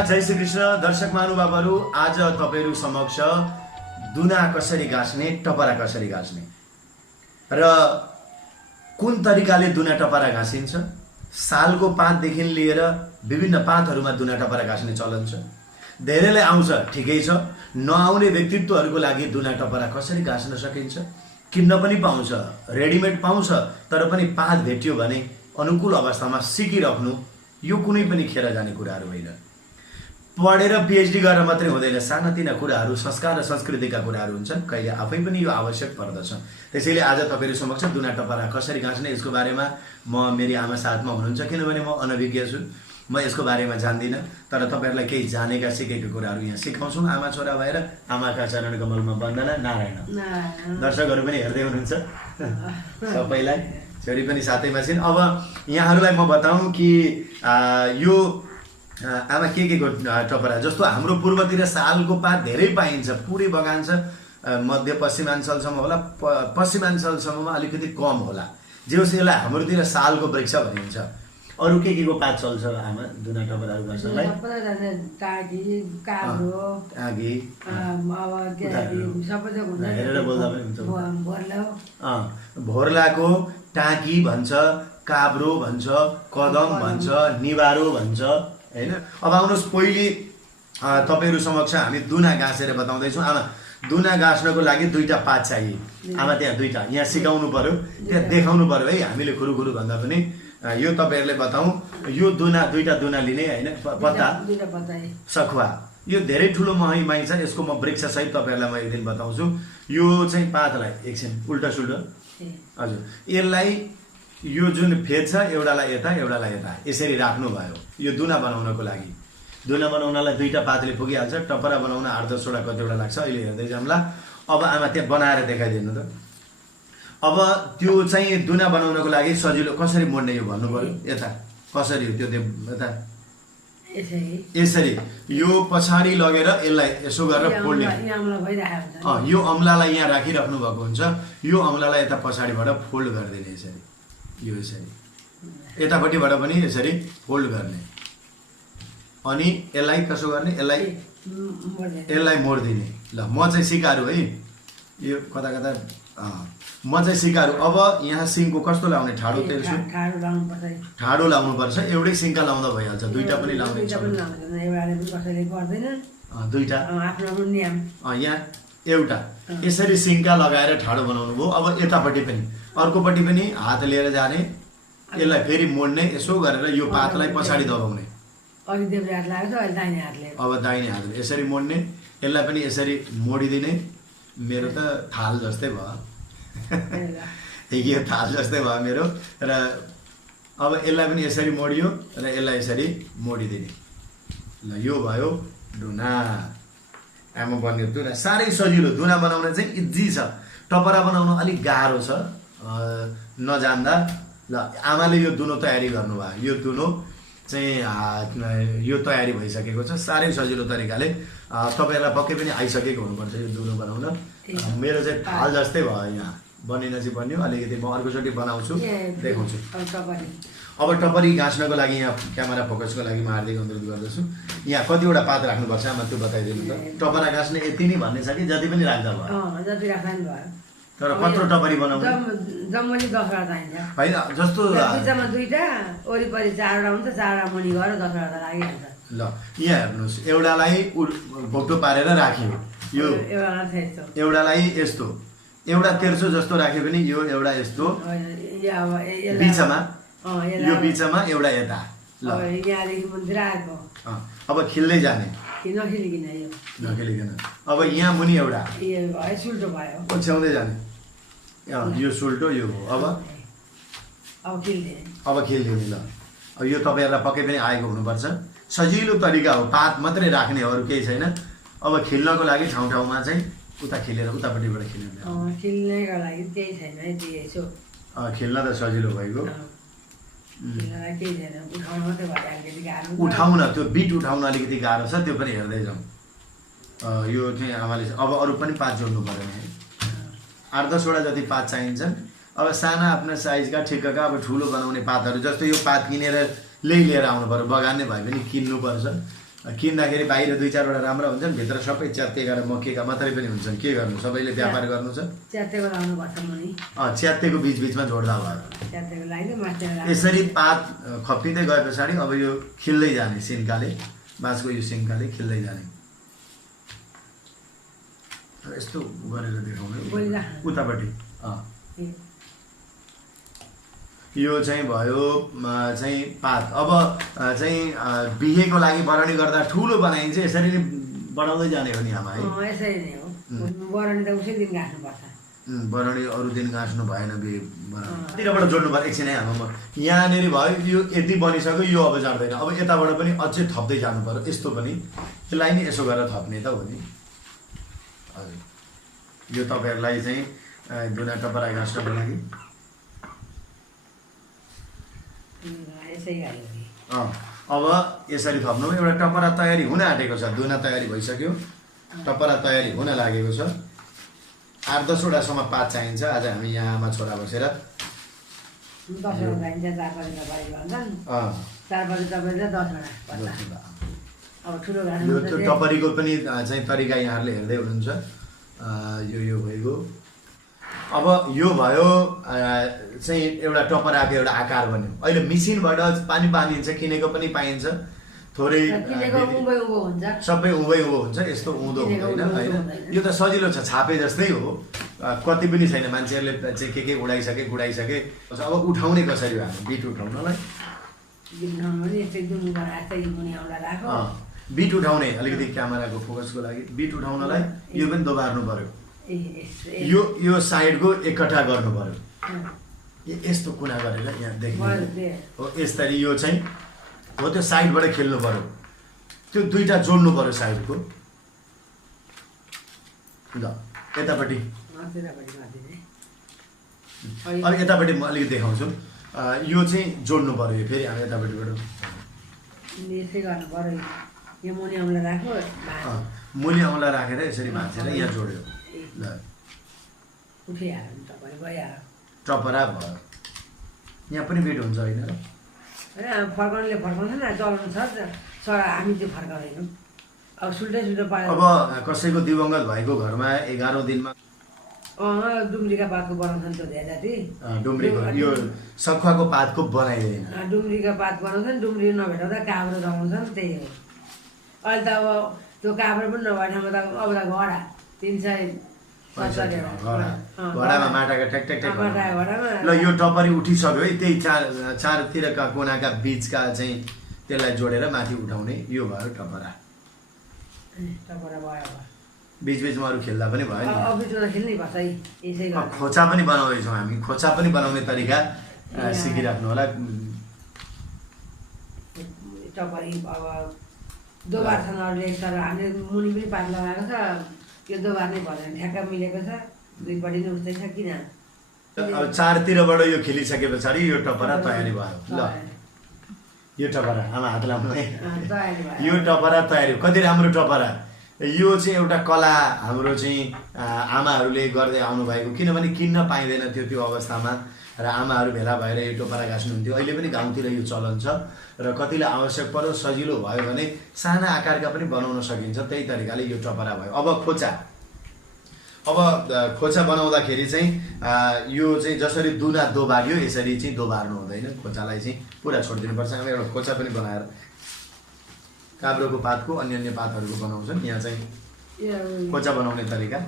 जय श्री कृष्ण दर्शक महानुभावहरू, आज तपाईहरु समक्ष दुना कसरी गाँस्ने, टपरा कसरी गाँस्ने र कुन तरिकाले दुना टपरा गाँसिन्छ। सालको पातदेखि लिएर विभिन्न पातहरुमा दुना टपरा गाँस्ने चलन छ। धेरैलाई आउँछ, ठिकै छ। नआउने व्यक्तित्वहरुको लागि दुना टपरा कसरी गाँस्न सकिन्छ, किन्न पनि पाउँछ, रेडिमेड पाउँछ। तर पनि पात भेट्यो भने अनुकूल अवस्थामा सिकिराख्नु यो कुनै पनि खेर जाने कुराहरु होइन। पढेर पीएचडी गरेर मात्रै हुँदैन। सानातिना कुराहरु, संस्कार र संस्कृतिका कुराहरु हुन्छन्, कहिले आफै पनि यो आवश्यक पर्दछ। त्यसैले आज तपाईहरु समक्ष दुना टपरा कसरी गाँस्ने यसको बारेमा म मेरी आमा साथमा हुनुहुन्छ, किनभने म अनभिज्ञ छु। म यसको बारेमा जान्दिन, तर तपाईहरुलाई केही जानेका सिकेका कुराहरु यहाँ सिकाउँछु। आमा छोरा भएर आमाका चरण कमलमा वन्दना। नारायण। दर्शकहरु पनि हेर्दै हुनुहुन्छ सबैलाई, छोरी पनि साथैमा छिन्। अब यहाँहरुलाई म बताउँ कि यो आमा के को टपरा, जस्तो हाम्रो पूर्वतिर सालको पात धेरै पाइन्छ, पुरै बगान छ। मध्य पश्चिमाञ्चलसम्म होला, पश्चिमाञ्चलसम्ममा अलिकति कम होला। जे होस्, यसलाई हाम्रोतिर सालको वृक्ष भनिन्छ। अरु के को पात चल्छ आमा दुना टपराहरु गर्छलाई? टागी, काब्रो, टागी, हेरेर बोल्दा पनि हुन्छ। भोर्लाको टाकी भन्छ, काब्रो भन्छ, कदम भन्छ, निवारो भन्छ, हैन। अब आउनुहोस्, पहिले तपाईहरु समक्ष हामी दुना गाँसेर बताउँदैछौँ। आमा, दुना गाँस्नको लागि दुईटा पात चाहिए। आमा, त्यहाँ दुईटा यहाँ सिकाउनु पर्यो, त्यहाँ देखाउनु पर्यो है। हामीले खुरुखुरु भन्दा पनि यो तपाईहरुले बताउँ। यो दुना, दुईटा दुना लिने, हैन, पत्ता, सखुवा। यो धेरै ठुलो मही छ। यसको म वृक्ष सहित तपाईहरुलाई म एक दिन बताउँछु। यो चाहिँ पातलाई एकछिन उल्टा सुल्टा, हजुर, यसलाई यो जुन फेद छ, एउटालाई यता एउटालाई यता यसरी राख्नु भयो। यो दुना बनाउनको लागि, दुना बनाउनलाई दुईटा पातले पुगिहाल्छ। टपरा बनाउन 8-10 वटा कतिवटा लाग्छ, अहिले हेर्दै जाम्ला। अब आमा त्यहाँ बनाएर देखाइदिनु त। अब त्यो चाहिँ दुना बनाउनको लागि सजिलो कसरी मोड्ने यो भन्नु पर्यो। यता कसरी हो त्यो, यता यसरी यो पछाडि लगेर यसलाई यसो गरेर फोल्ने। यो अम्लालाई यहाँ राखिराख्नु भएको हुन्छ। यो अम्लालाई यता पछाडिबाट फोल्ड गरिदिने यसरी, यो यसरी यतापट्टिबाट पनि यसरी फोल्ड गर्ने। अनि यसलाई कसो गर्ने, यसलाई मोड्दिने। ल, म चाहिँ सिकारू है, यो कता कता म चाहिँ सिकारू। अब यहाँ सिङको कस्तो लाउने, ठाडो तेर्छु, ठाडो लाउनु पर्छ। एउटै सिङका लाउँदा भइहाल्छ, दुईटा पनि लाउने छ, दुईटा यहाँ एउटा यसरी सिङका लगाएर ठाडो बनाउनु भयो। अब यतापट्टि पनि अर्कोपट्टि पनि हात लिएर जाने, यसलाई फेरि मोड्ने, यसो गरेर यो पातलाई पछाडि दबाउने। अब दाहिने हातले यसरी मोड्ने, यसलाई पनि यसरी मोडिदिने। मेरो त थाल जस्तै भयो, यो थाल जस्तै भयो मेरो। र अब यसलाई पनि यसरी मोडियो र यसलाई यसरी मोडिदिने। ल, यो भयो दुना। आमा बन्यो दुना। साह्रै सजिलो। दुना बनाउन चाहिँ इजी छ, टपरा बनाउन अलिक गाह्रो छ नजान्दा। ल, आमाले यो दुनो तयारी गर्नुभयो। यो दुनो चाहिँ यो तयारी भइसकेको छ साह्रै सजिलो तरिकाले। तपाईहरुलाई पक्कै पनि आइसकेको हुनुपर्छ यो दुनो बनाउन। मेरो चाहिँ थाल जस्तै भयो, यहाँ बनिन चाहिँ बन्यो। अलिकति म अर्कोचोटि बनाउँछु, देखाउँछु। अब टपरी गाँस्नको लागि यहाँ क्यामेरा फोकसको लागि म हार्दिक अनुरोध गर्दछु। यहाँ कतिवटा पात राख्नुपर्छ आमा त्यो बताइदिनु त। टपरा गाँस्ने यति नै भन्ने छ कि जति पनि राख्दा भयो? तर कत्रो टपरी बनाउनु? जम्मली 10 वटा चाहिन्छ हैन, जस्तो बिचमा दुईटा, वरिपरि 4 वटा हुन्छ, 4 वटा मुनि गरेर 10 वटा लागिहाल्छ। ल, यहाँ हेर्नुस्, एउटालाई भोक्टो पारेर राख्यो, यो एउटालाई यस्तो, एउटा तेर्सो जस्तो राख्यो भने यो एउटा यस्तो बिचमा, यो बिचमा एउटा यता। ल, यहाँदेखि मन्दिर आएको अब खिल्दै जाने, नखिलिकन। अब यहाँ मुनि एउटा सुल्टो भयो, ओछ्याउँदै जाने। यो सुल्टो, यो हो। अब खिलिदिने। ल, अब यो तपाईहरुलाई पक्कै पनि आएको हुनुपर्छ। सजिलो तरिका हो, पात मात्रै राख्ने, अरु केही छैन। अब खिल्नको लागि ठाउँ ठाउँमा चाहिँ उता खिलेर उतापट्टिबाट खिल्नेको लागि केही छैन है, यसो खिल्न त सजिलो भइगयो। उठाउन, त्यो बिट उठाउन अलिकति गाह्रो छ, त्यो पनि हेर्दै जाउँ। यो चाहिँ आमाले अब अरु पनि पात जोड्नु पर्यो नि, 8-10 वटा जति पात चाहिन्छन्। अब साना आफ्नो साइजका ठिक्कका, अब ठुलो बनाउने पातहरु जस्तो यो पात किनेर लिएर आउनु पर्यो, बगान नै भए पनि किन्नु पर्छ। किन्दाखेरि बाहिर 2-4 वटा राम्रा हुन्छन्, भित्र सबै च्यात्ते गरेर मकेका मात्रै पनि हुन्छन्। के गर्नु, सबैले व्यापार गर्नु छ। च्यातेको लाउनुपर्छ मुनि, च्यात्तेको बिचबिचमा जोड्दा भयो। च्यातेको लाग्यो मास्टर यसरी पात खप्पिँदै गए पछाडि अब यो खिल्दै जाने, सिन्काले, बाँसको यो सिन्काले खिल्दै जाने। यस्तो गरेर देखाउनु उतापट्टि। यो चाहिँ भयो चाहिँ पात। अब चाहिँ बिहेको लागि बरणी गर्दा ठुलो बनाइन्छ, यसरी नै बढाउँदै जाने हो नि आमा है? यसरी नै हो। बरणी त उसै दिन गाँच्नुपर्छ। बरणी अरू दिन गाँच्नु भएन, बिहे तिरबाट जोड्नु पर्यो। एकछिन है आमा, यहाँनिर भयो, यो यति बनिसक्यो, यो अब जाँदैन। अब यताबाट पनि अझै थप्दै जानु पर्यो। यस्तो पनि यसलाई नि यसो गरेर थप्ने त हो नि। हजुर, यो तपाईँहरूलाई चाहिँ दुना टपरा गाँच्नको लागि अब यसरी थप्नु। एउटा टपरा तयारी हुन आँटेको छ, दुना तयारी भइसक्यो, टपरा तयारी हुन लागेको छ। 8-10 वटासम्म पात चाहिन्छ। आज हामी यहाँ आमा छोरा बसेर 10 वटा चाहिन्छ, 4 बजी तपाईँ भन्छन् 4 बजी तपाईँले 10 वटा। अब ठुलो गाड्नु यो टपरीको पनि चाहिँ तरिका यहाँहरूले हेर्दै हुनुहुन्छ। यो भइगयो। अब यो भयो चाहिँ एउटा टपराको एउटा आकार बन्यो। अहिले मिसिनबाट पानी पानिन्छ, किनेको पनि पाइन्छ, थोरै सबै उँभै हुन्छ। यस्तो उँधो हुँदैन होइन। यो त सजिलो छ, छापे जस्तै हो। कति पनि छैन, मान्छेहरूले चाहिँ के उडाइसके गुडाइसके। अब उठाउने कसरी हो? हामी बिट उठाउनलाई बिट उठाउने, अलिकति क्यामेराको फोकसको लागि बिट उठाउनलाई यो पनि दोबार्नु पर्यो। यो साइडको एकट्ठा गर्नु पर्यो। यस्तो कुना गरेर यहाँ देख्नु हो। यसरी यो चाहिँ हो, त्यो साइडबाट खेल्नु पर्यो। त्यो दुईटा जोड्नु पर्यो साइडको। ल यतापट्टि, अब यतापट्टि म अलिकति देखाउँछु। यो चाहिँ जोड्नु पर्यो। यो फेरि हामी यतापट्टिबाट यसै गर्नु पर्यो। यो मुनि औँला राख्यो, मुनि औँला राखेर यसरी भाँचेर यहाँ जोड्यो। ल उठिहाल्यो, तपाईँ गइहाल्यो, टपरा भयो। यहाँ पनि बिट हुन्छ होइन र? फर्काउनेले फर्काउँछ न, चलाउनु छ सर, हामी त्यो फर्काउँदैनौँ। अब सुल्टै पायो। अब कसैको दिवंगत भएको घरमा 11औं दिनमा डुम्रीका पातको बनाउँछन् त्यो धेरै जाति। डुम्रीको यो सखुवाको पातको बनाइँदैन। डुम्रीका पात बनाउँछन्, डुम्री नभेटाउँदा काब्रो लगाउँछन्, त्यही हो। अहिले त अब त्यो काब्रो पनि नभए ठाउँमा त अब त घडा 370 घडामा माटाका ट्याक ल यो टपरी उठिसक्यो है। त्यही चारतिरका कोनाका बिचका चाहिँ त्यसलाई जोडेर माथि उठाउने। यो भयो टपरा। बिचबिचमा अरू खेल्दा पनि भयो नि। खोचा पनि बनाउँदैछौँ हामी। खोचा पनि बनाउने तरिका सिकिराख्नु होला। टपरी अब दोबारसँग अरूले तर हामीले मुनि पनि पात लगाएको छ। यो दोबार नै भएन, ठ्याक्क मिलेको छ, दुईपट्टि नै उस्तै छ। किन अब चारतिरबाट यो खेलिसके पछाडि यो टपरा तयारी भयो। ल यो टपरा आमा हात लाउनु है। यो टपरा तयारी। कति राम्रो टपरा। यो चाहिँ एउटा कला हाम्रो चाहिँ आमाहरूले गर्दै आउनुभएको। किनभने किन्न पाइँदैन थियो त्यो अवस्थामा, र आमाहरू भेला भएर यो टपरा गाँच्नुहुन्थ्यो। अहिले पनि गाउँतिर यो चलन छ, र कतिलाई आवश्यक पर्यो, सजिलो भयो भने साना आकारका पनि बनाउन सकिन्छ। त्यही तरिकाले यो टपरा भयो। अब खोचा बनाउँदाखेरि चाहिँ यो चाहिँ जसरी दुना दोबाग्यो यसरी चाहिँ दोबार्नु हुँदैन। खोचालाई चाहिँ पुरा छोडिदिनुपर्छ। हामी एउटा खोचा पनि बनाएर काब्रोको पातको अन्य पातहरूको बनाउँछन्। यहाँ चाहिँ खोचा बनाउने तरिका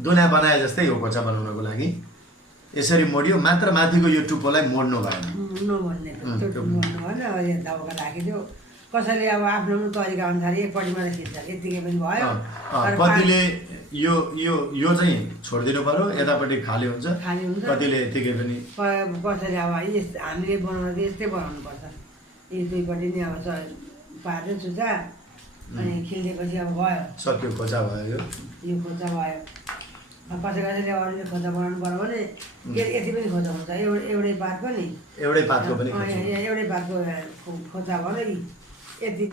दुना बनाए जस्तै हो। खोचा बनाउनको लागि यसरी मोडियो, मात्र माथिको यो टुप्पोलाई मोड्नु भएन। कसैले अब आफ्नो तरिका अनुसार एकपट्टि मात्रै खिच्छ, यतिकै पनि भयो। कतिले यो चाहिँ छोडिदिनु पर्यो, यतापट्टि खाली हुन्छ, कतिले यतिकै पनि। कसैले अब हामीले बनाउँदा यस्तै बनाउनुपर्छ। यी दुईपट्टि नै अब पार्दै चुचा अनि खिलिदिएपछि अब भयो, सक्यो। खोचा भयो, यो खोचा भयो। कसैले अरूले खोजा बनाउनु पर्यो भने यति पनि खोजा हुन्छ। एउटै पातको नि, एउटै पातको खोजा भयो यति।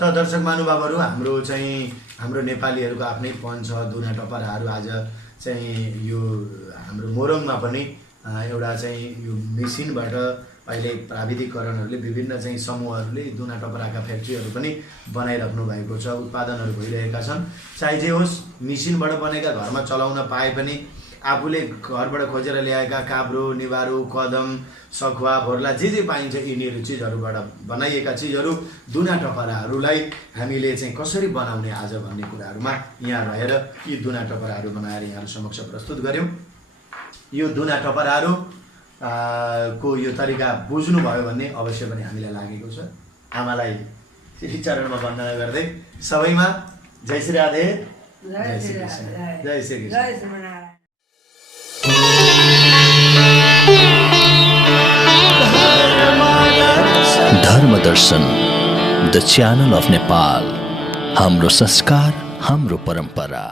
त दर्शक महानुभावहरू, हाम्रो नेपालीहरूको आफ्नै पन छ। दुना टपराहरू आज चाहिँ यो हाम्रो मोरङमा पनि एउटा चाहिँ यो मेसिनबाट अहिले प्राविधिकरणहरूले विभिन्न चाहिँ समूहहरूले दुना टपराका फ्याक्ट्रीहरू पनि बनाइराख्नु भएको छ, उत्पादनहरू भइरहेका छन्। चाहे जे होस्, मिसिनबाट बनेका घरमा चलाउन पाए पनि आफूले घरबाट खोजेर ल्याएका काब्रो, निवारो, कदम, सखुवा, भोर्ला जे पाइन्छ यिनीहरू चिजहरूबाट बनाइएका चिजहरू, दुना टपराहरूलाई हामीले चाहिँ कसरी बनाउने आज भन्ने कुराहरूमा यहाँ रहेर यी दुना टपराहरू बनाएर यहाँहरू समक्ष प्रस्तुत गऱ्यौँ। यो दुना टपराहरू को यो तरिका बुझ्नुभयो भन्ने अवश्य पनि हामीलाई लागेको छ। आमालाई श्री चरणमा वन्दना गर्दै सबैमा जय श्री राधे, जय श्री कृष्ण, जय श्री कृष्ण। जय श्रीमनारायण। धर्म दर्शन, द च्यानल अफ नेपाल। हाम्रो संस्कार, हाम्रो परम्परा।